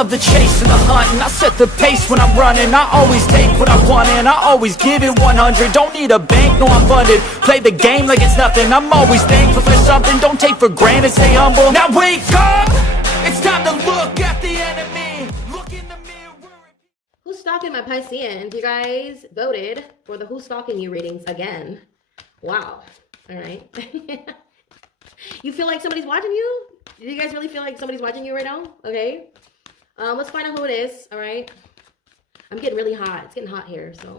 love the chase and the hunt, and I set the pace when I'm running. I always take what I want and I always give it 100. Don't need a bank, no I'm funded. Play the game like it's nothing. I'm always thankful for something. Don't take for granted, stay humble. Now wake up, it's time to look at the enemy. Look in the mirror. Who's stalking my Pisceans? You guys voted for the Who's Stalking You readings again. Wow. All right. You feel like somebody's watching you? Do you guys really feel like somebody's watching you right now? Okay. Let's find out who it is. All right. I'm getting really hot. It's getting hot here, so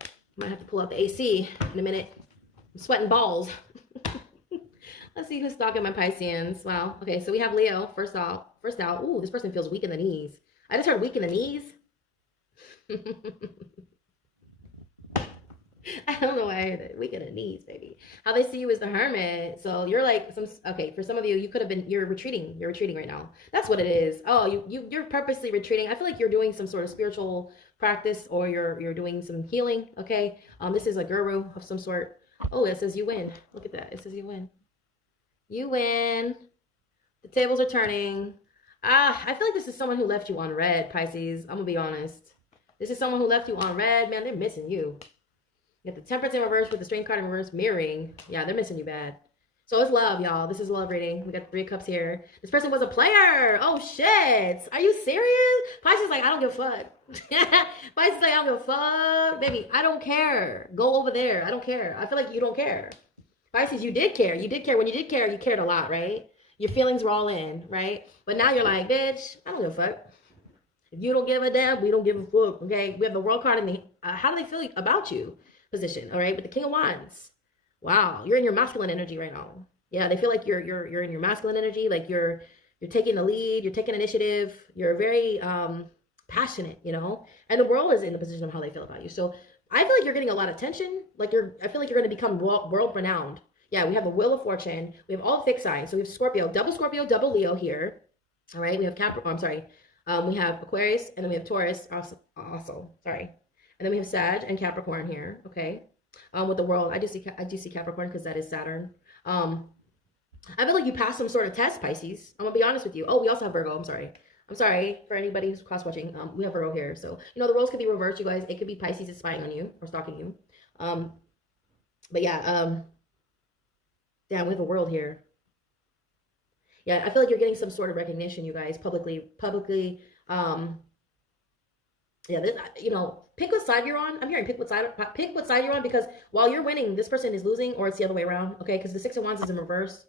I might have to pull out the AC in a minute. I'm sweating balls. Let's see who's stalking my Pisceans. Wow. Okay, so we have Leo first out. Ooh, this person feels weak in the knees. I just heard weak in the knees. I don't know why I heard that. Weak in the knees, baby. How they see you is the Hermit. So you're like okay, for some of you, you could have been, you're retreating right now. That's what it is. Oh, you're purposely retreating. I feel like you're doing some sort of spiritual practice, or you're doing some healing. Okay. This is a guru of some sort. Oh, it says you win. Look at that. It says you win. You win. The tables are turning. I feel like this is someone who left you on red, Pisces. I'm gonna be honest. This is someone who left you on red. Man, they're missing you. You got the Temperance in reverse with the Strength card in reverse, mirroring. Yeah, they're missing you bad. So it's love, y'all. This is a love reading. We got the 3 of Cups here. This person was a player. Oh, shit. Are you serious? Pisces like, I don't give a fuck. Pisces like, I don't give a fuck. Baby, I don't care. Go over there. I don't care. I feel like you don't care. Pisces, you did care. You did care. When you did care, you cared a lot, right? Your feelings were all in, right? But now you're like, bitch, I don't give a fuck. If you don't give a damn, we don't give a fuck, okay? We have the World card in the, how do they feel about you position, all right? With the King of Wands. Wow, you're in your masculine energy right now. Yeah, they feel like you're in your masculine energy, like you're taking the lead, you're taking initiative, you're very passionate, you know? And the world is in the position of how they feel about you. So I feel like you're getting a lot of attention. Like I feel like you're going to become world renowned. Yeah, we have the Wheel of Fortune. We have all the fixed signs. So we have Scorpio, double Leo here. All right, we have Capricorn, I'm sorry. We have Aquarius, and then we have Taurus also, sorry. And then we have Sag and Capricorn here, okay? With the world, I do see Capricorn because that is Saturn. I feel like you passed some sort of test, Pisces. I'm gonna be honest with you. Oh, we also have Virgo. I'm sorry for anybody who's cross-watching. We have Virgo here, so you know the roles could be reversed, you guys. It could be Pisces is spying on you or stalking you. But yeah, damn, we have a world here. Yeah, I feel like you're getting some sort of recognition, you guys, publicly. Yeah, this, you know, pick what side you're on. I'm hearing pick what side you're on, because while you're winning, this person is losing, or it's the other way around, okay? Because the 6 of Wands is in reverse.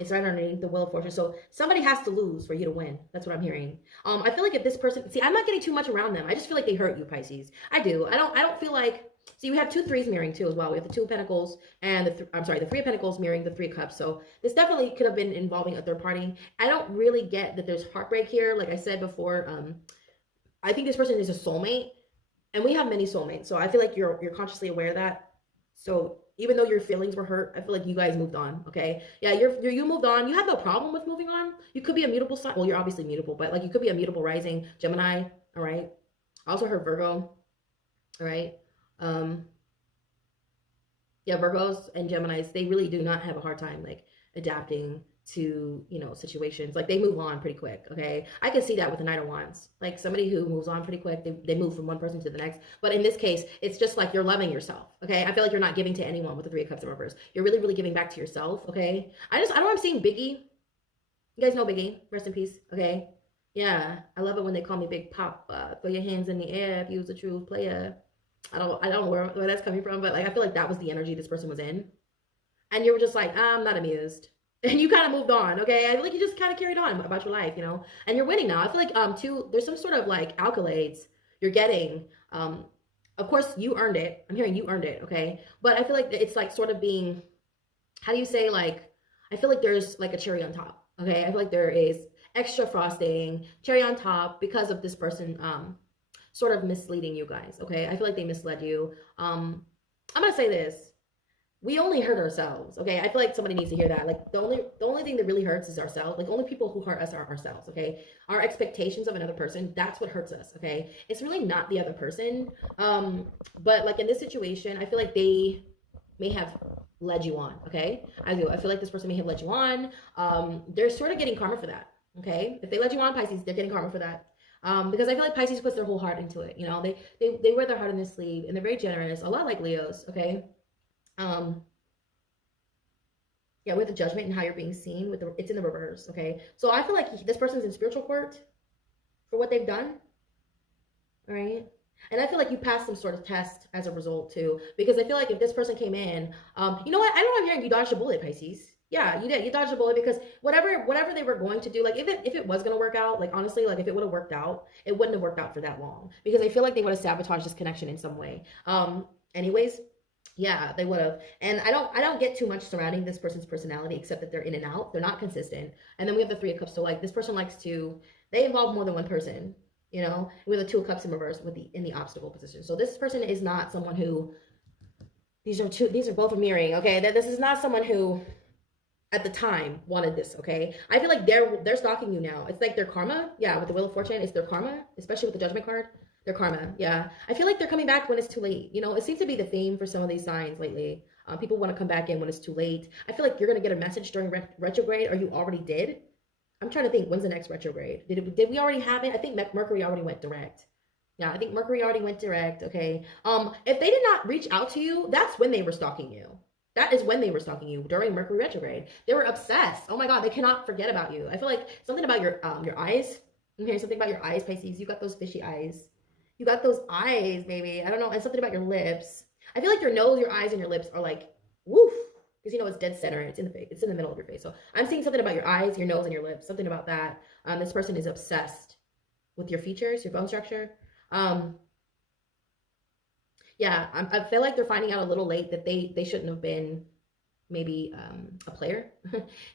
It's right underneath the Wheel of Fortune. So somebody has to lose for you to win. That's what I'm hearing. I feel like if this person, see, I'm not getting too much around them. I just feel like they hurt you, Pisces. I do. I don't feel like, see, we have 2 threes mirroring too as well. We have the 2 of Pentacles and the 3 of Pentacles mirroring the 3 of Cups. So this definitely could have been involving a third party. I don't really get that there's heartbreak here. Like I said before, I think this person is a soulmate, and we have many soulmates. So I feel like you're consciously aware of that. So even though your feelings were hurt, I feel like you guys moved on, okay? Yeah, you moved on. You have no problem with moving on. You could be a mutable sign. Well, you're obviously mutable, but like you could be a mutable rising Gemini, all right? I also heard Virgo, all right? Yeah, Virgos and Geminis, they really do not have a hard time like adapting to, you know, situations. Like they move on pretty quick, okay? I can see that with the Knight of Wands. Like somebody who moves on pretty quick, they move from one person to the next. But in this case, it's just like you're loving yourself, okay? I feel like you're not giving to anyone with the 3 of Cups in reverse. You're really, really giving back to yourself, okay? I don't know, I'm seeing Biggie. You guys know Biggie, rest in peace, okay? Yeah, I love it when they call me Big Papa. Throw your hands in the air if you's a true player. I don't know where that's coming from, but like I feel like that was the energy this person was in. And you were just like, I'm not amused. And you kind of moved on, okay? I feel like you just kind of carried on about your life, you know? And you're winning now. I feel like, too, there's some sort of, like, accolades you're getting. Of course, you earned it. I'm hearing you earned it, okay? But I feel like it's, like, sort of being, how do you say, like, I feel like there's, like, a cherry on top, okay? I feel like there is extra frosting, cherry on top, because of this person sort of misleading you guys, okay? I feel like they misled you. I'm going to say this. We only hurt ourselves, okay? I feel like somebody needs to hear that. Like the only thing that really hurts is ourselves. Like the only people who hurt us are ourselves, okay? Our expectations of another person, that's what hurts us, okay? It's really not the other person. But like in this situation, I feel like they may have led you on, okay? I do. I feel like this person may have led you on. They're sort of getting karma for that, okay? If they led you on, Pisces, they're getting karma for that. Because I feel like Pisces puts their whole heart into it. You know, they wear their heart on their sleeve, and they're very generous, a lot like Leos. Okay. Yeah, with the Judgment and how you're being seen, with it's in the reverse. Okay, so I feel like this person's in spiritual court for what they've done. All right. And I feel like you passed some sort of test as a result too, because I feel like if this person came in, you know what? I don't know if hearing you dodged a bullet, Pisces. Yeah, you did. You dodged a bullet, because whatever they were going to do, like if it was going to work out, like honestly, like if it would have worked out, it wouldn't have worked out for that long, because I feel like they would have sabotaged this connection in some way. Anyways, yeah, they would have. And I don't get too much surrounding this person's personality, except that they're in and out. They're not consistent. And then we have the Three of Cups. So like this person likes to, they involve more than one person. You know, with the Two of Cups in reverse in the obstacle position. So this person is not someone who, these are both mirroring, okay? This is not someone who at the time wanted this, okay? I feel like they're stalking you now. It's like their karma. Yeah, with the Wheel of Fortune, it's their karma, especially with the Judgment card. Their karma, yeah. I feel like they're coming back when it's too late. You know, it seems to be the theme for some of these signs lately. People want to come back in when it's too late. I feel like you're going to get a message during retrograde, or you already did. I'm trying to think, when's the next retrograde? Did we already have it? I think Mercury already went direct. Yeah, I think Mercury already went direct, okay? If they did not reach out to you, that's when they were stalking you. That is when they were stalking you, during Mercury retrograde. They were obsessed. Oh my God, they cannot forget about you. I feel like something about your eyes. I'm hearing something about your eyes, Pisces. You got those fishy eyes. You got those eyes, baby. I don't know. And something about your lips. I feel like your nose, your eyes, and your lips are like, woof. Because you know it's dead center. It's in the face. It's in the middle of your face. So I'm seeing something about your eyes, your nose, and your lips. Something about that. This person is obsessed with your features, your bone structure. Yeah, I feel like they're finding out a little late that they shouldn't have been maybe a player.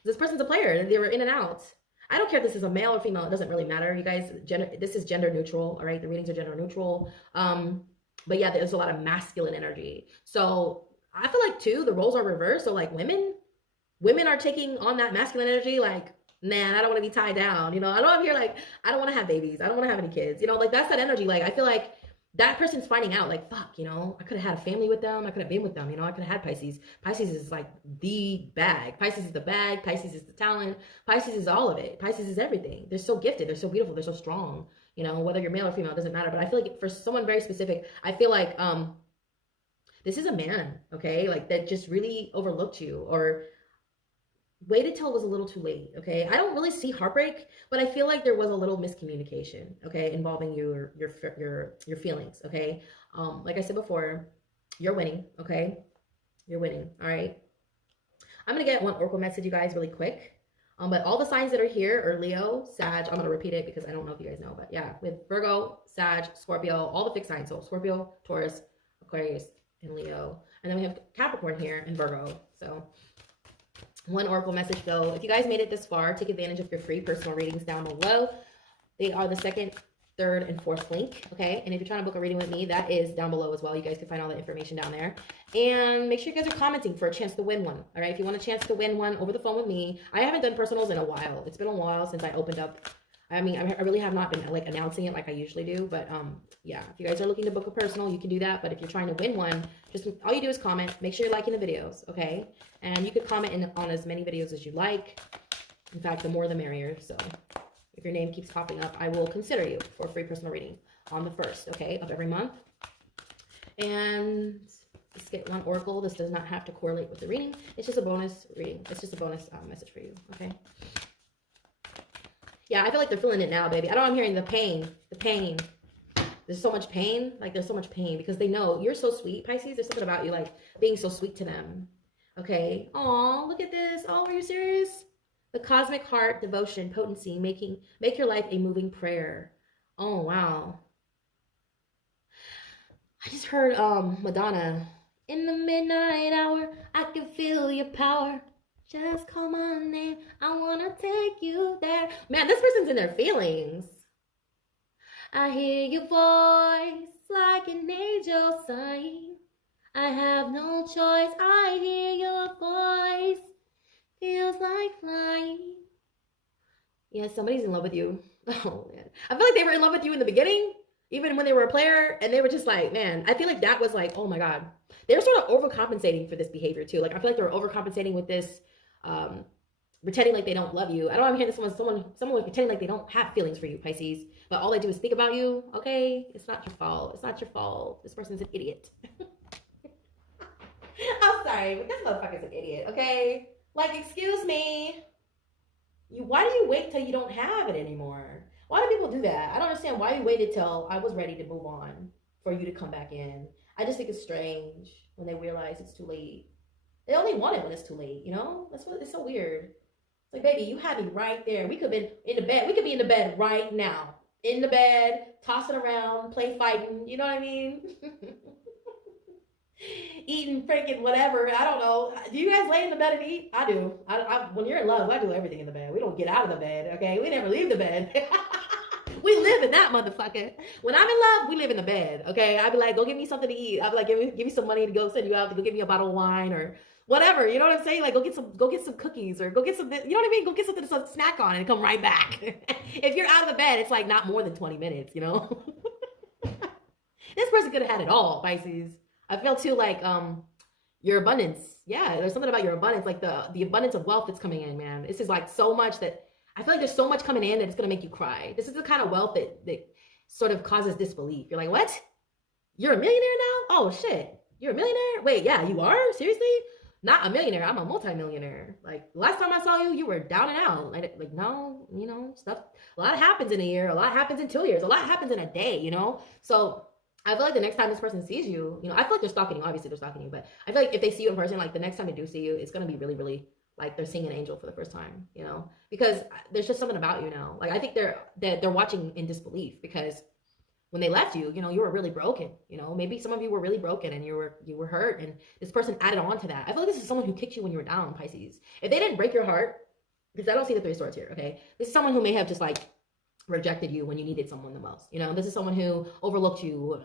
This person's a player. They were in and out. I don't care if this is a male or female. It doesn't really matter. You guys, this is gender neutral. All right, the readings are gender neutral. But yeah, there's a lot of masculine energy. So I feel like too, the roles are reversed. So like women are taking on that masculine energy. Like, man, I don't want to be tied down. You know, I don't hear like, I don't want to have babies. I don't want to have any kids. You know, like that's that energy. Like I feel like that person's finding out like, fuck, you know, I could have had a family with them. I could have been with them. You know, I could have had Pisces. Pisces is like the bag. Pisces is the bag. Pisces is the talent. Pisces is all of it. Pisces is everything. They're so gifted. They're so beautiful. They're so strong. You know, whether you're male or female, it doesn't matter. But I feel like for someone very specific, I feel like this is a man, okay? Like that just really overlooked you or waited till it was a little too late, okay? I don't really see heartbreak, but I feel like there was a little miscommunication, okay, involving your feelings, okay? Like I said before, you're winning, okay? You're winning, all right? I'm gonna get one oracle message, you guys, really quick. But all the signs that are here are Leo, Sag. I'm gonna repeat it because I don't know if you guys know, but yeah, with Virgo, Sag, Scorpio, all the fixed signs. So Scorpio, Taurus, Aquarius, and Leo. And then we have Capricorn here and Virgo. So one oracle message though. If you guys made it this far, take advantage of your free personal readings down below. They are the second, third, and fourth link, okay? And if you're trying to book a reading with me, that is down below as well. You guys can find all the information down there. And make sure you guys are commenting for a chance to win one, all right? If you want a chance to win one over the phone with me, I haven't done personals in a while. It's been a while since I opened up. I mean, I really have not been like announcing it like I usually do, but yeah, if you guys are looking to book a personal, you can do that. But if you're trying to win one, just all you do is comment. Make sure you're liking the videos, okay? And you could comment on as many videos as you like. In fact, the more the merrier. So if your name keeps popping up, I will consider you for a free personal reading on the 1st, okay, of every month. And let's get one oracle. This does not have to correlate with the reading. It's just a bonus reading. It's just a bonus message for you, okay? Yeah, I feel like they're feeling it now, baby. I know I'm hearing the pain. The pain. There's so much pain. Like, there's so much pain because they know you're so sweet, Pisces. There's something about you, like, being so sweet to them. Okay? Aw, look at this. Oh, are you serious? The cosmic heart, devotion, potency, make your life a moving prayer. Oh, wow. I just heard Madonna. In the midnight hour, I can feel your power. Just call my name, I wanna take you there. Man, this person's in their feelings. I hear your voice like an angel sighing. I have no choice, I hear your voice. Feels like flying. Yeah, somebody's in love with you. Oh, man. I feel like they were in love with you in the beginning, even when they were a player, and they were just like, man, I feel like that was like, oh my God. They were sort of overcompensating for this behavior too. Like, I feel like they were overcompensating with this pretending like they don't love you. I don't want to hear someone pretending like they don't have feelings for you, Pisces, but all they do is think about you. Okay, it's not your fault. It's not your fault. This person's an idiot. I'm sorry, but this motherfucker's an idiot. Okay, like, excuse me. Why do you wait till you don't have it anymore? Why do people do that? I don't understand why you waited till I was ready to move on for you to come back in. I just think it's strange when they realize it's too late. They only want it when it's too late, you know? It's so weird. It's like, baby, you had me right there. We could be in the bed. We could be in the bed right now. In the bed, tossing around, play fighting. You know what I mean? Eating freaking whatever. I don't know. Do you guys lay in the bed and eat? I do. When you're in love, I do everything in the bed. We don't get out of the bed, okay? We never leave the bed. We live in that motherfucker. When I'm in love, we live in the bed, okay? I'd be like, go get me something to eat. I'd be like, give me some money to go send you out to go get me a bottle of wine or whatever. You know what I'm saying? Like, go get some cookies or go get some, you know what I mean? Go get something to snack on and come right back. If you're out of the bed, it's like not more than 20 minutes, you know? This person could have had it all, Pisces. I feel too like your abundance. Yeah, there's something about your abundance, like the abundance of wealth that's coming in, man. This is like so much that I feel like there's so much coming in that it's gonna make you cry. This is the kind of wealth that sort of causes disbelief. You're like, what? You're a millionaire now? Oh shit, you're a millionaire? Wait, yeah, you are? Seriously? Not a millionaire. I'm a multi-millionaire. Like, last time I saw you, you were down and out. Like no, you know, stuff. A lot happens in a year. A lot happens in 2 years. A lot happens in a day. You know, so. I feel like the next time this person sees you, you know, I feel like they're stalking you. Obviously, they're stalking you. But I feel like if they see you in person, like the next time they do see you, it's going to be really, really like they're seeing an angel for the first time, you know, because there's just something about you now. Like, I think they're watching in disbelief because when they left you, you know, you were really broken. You know, maybe some of you were really broken and you were hurt. And this person added on to that. I feel like this is someone who kicked you when you were down, Pisces. If they didn't break your heart, because I don't see the 3 of swords here, okay? This is someone who may have just like rejected you when you needed someone the most. You know, this is someone who overlooked you.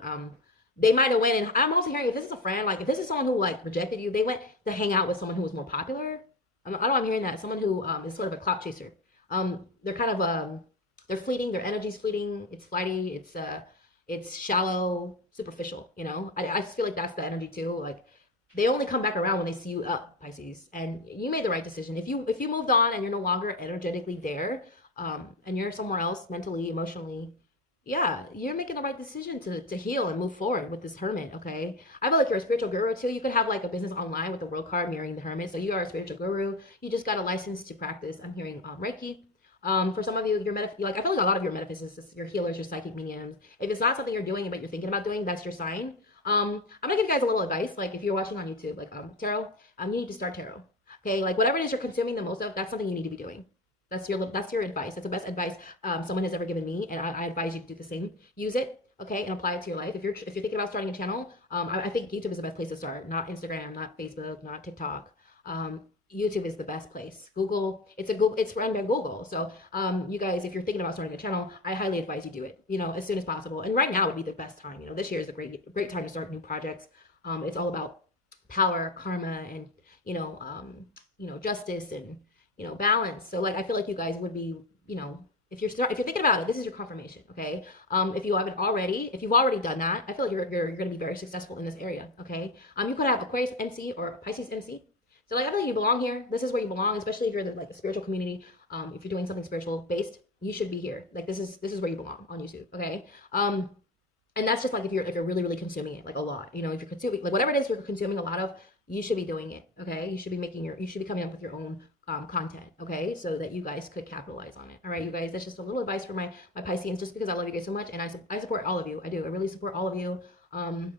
They might have went, and I'm also hearing if this is a friend, like if this is someone who like rejected you, they went to hang out with someone who was more popular. I don't know, I'm hearing that. Someone who is sort of a clout chaser. They're kind of, they're fleeting, their energy's fleeting, it's flighty, it's shallow, superficial, you know? I just feel like that's the energy too. Like, they only come back around when they see you up, Pisces. And you made the right decision. If you moved on and you're no longer energetically there, and you're somewhere else mentally, emotionally, yeah, you're making the right decision to heal and move forward with this hermit, okay? I feel like you're a spiritual guru too. You could have like a business online with the world card mirroring the hermit. So you are a spiritual guru. You just got a license to practice. I'm hearing Reiki. For some of you, like I feel like a lot of your metaphysicists, your healers, your psychic mediums, if it's not something you're doing but you're thinking about doing, that's your sign. I'm gonna give you guys a little advice. Like if you're watching on YouTube, like tarot, you need to start tarot. Okay, like whatever it is you're consuming the most of, that's something you need to be doing. That's your advice. That's the best advice someone has ever given me, and I advise you to do the same. Use it, okay, and apply it to your life. If you're thinking about starting a channel, I think YouTube is the best place to start. Not Instagram, not Facebook, not TikTok. YouTube is the best place. Google, it's run by Google. So you guys, if you're thinking about starting a channel, I highly advise you do it, you know, as soon as possible. And right now would be the best time. You know, this year is a great time to start new projects. It's all about power, karma, and you know, justice and balance. So like I feel like you guys would be, if you're thinking about it, this is your confirmation, okay? If you've already done that, I feel like you're going to be very successful in this area, okay? You could have Aquarius MC or Pisces MC. So like I feel like you belong here. This is where you belong, especially if you're like a spiritual community. If you're doing something spiritual based, you should be here. Like this is where you belong on YouTube, okay? And that's just like if you're really, really consuming it, like a lot, if you're consuming, like whatever it is you're consuming a lot of, you should be doing it, okay? You should be coming up with your own content, okay? So that you guys could capitalize on it, all right, you guys? That's just a little advice for my Pisceans, just because I love you guys so much, and I support all of you. I do. I really support all of you. And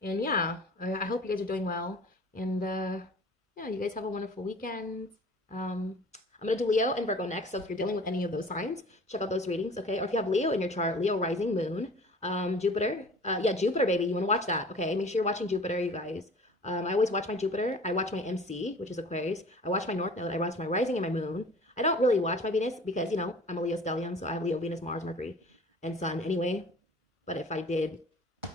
yeah, I hope you guys are doing well. And yeah, you guys have a wonderful weekend. I'm going to do Leo and Virgo next. So if you're dealing with any of those signs, check out those readings, okay? Or if you have Leo in your chart, Leo rising moon, Jupiter. Yeah, Jupiter, baby. You want to watch that, okay? Make sure you're watching Jupiter, you guys. I always watch my Jupiter. I watch my MC, which is Aquarius. I watch my North Node. I watch my rising and my moon. I don't really watch my Venus because, I'm a Leo stellium, so I have Leo, Venus, Mars, Mercury, and Sun anyway. But if I did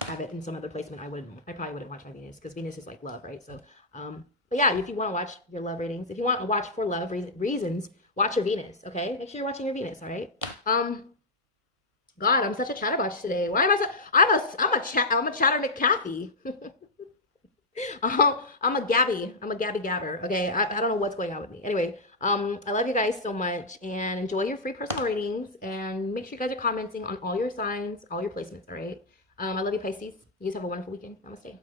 have it in some other placement, I probably wouldn't watch my Venus, because Venus is like love, right? So, but yeah, if you want to watch your love ratings, if you want to watch for love reasons, watch your Venus, okay? Make sure you're watching your Venus, all right? God, I'm such a chatterbox today. Why am I so? I'm a chatter McCaffey. I'm a Gabby. I'm a Gabby Gabber. Okay. I don't know what's going on with me. Anyway, I love you guys so much and enjoy your free personal readings and make sure you guys are commenting on all your signs, all your placements. All right. I love you, Pisces. You guys have a wonderful weekend. Namaste.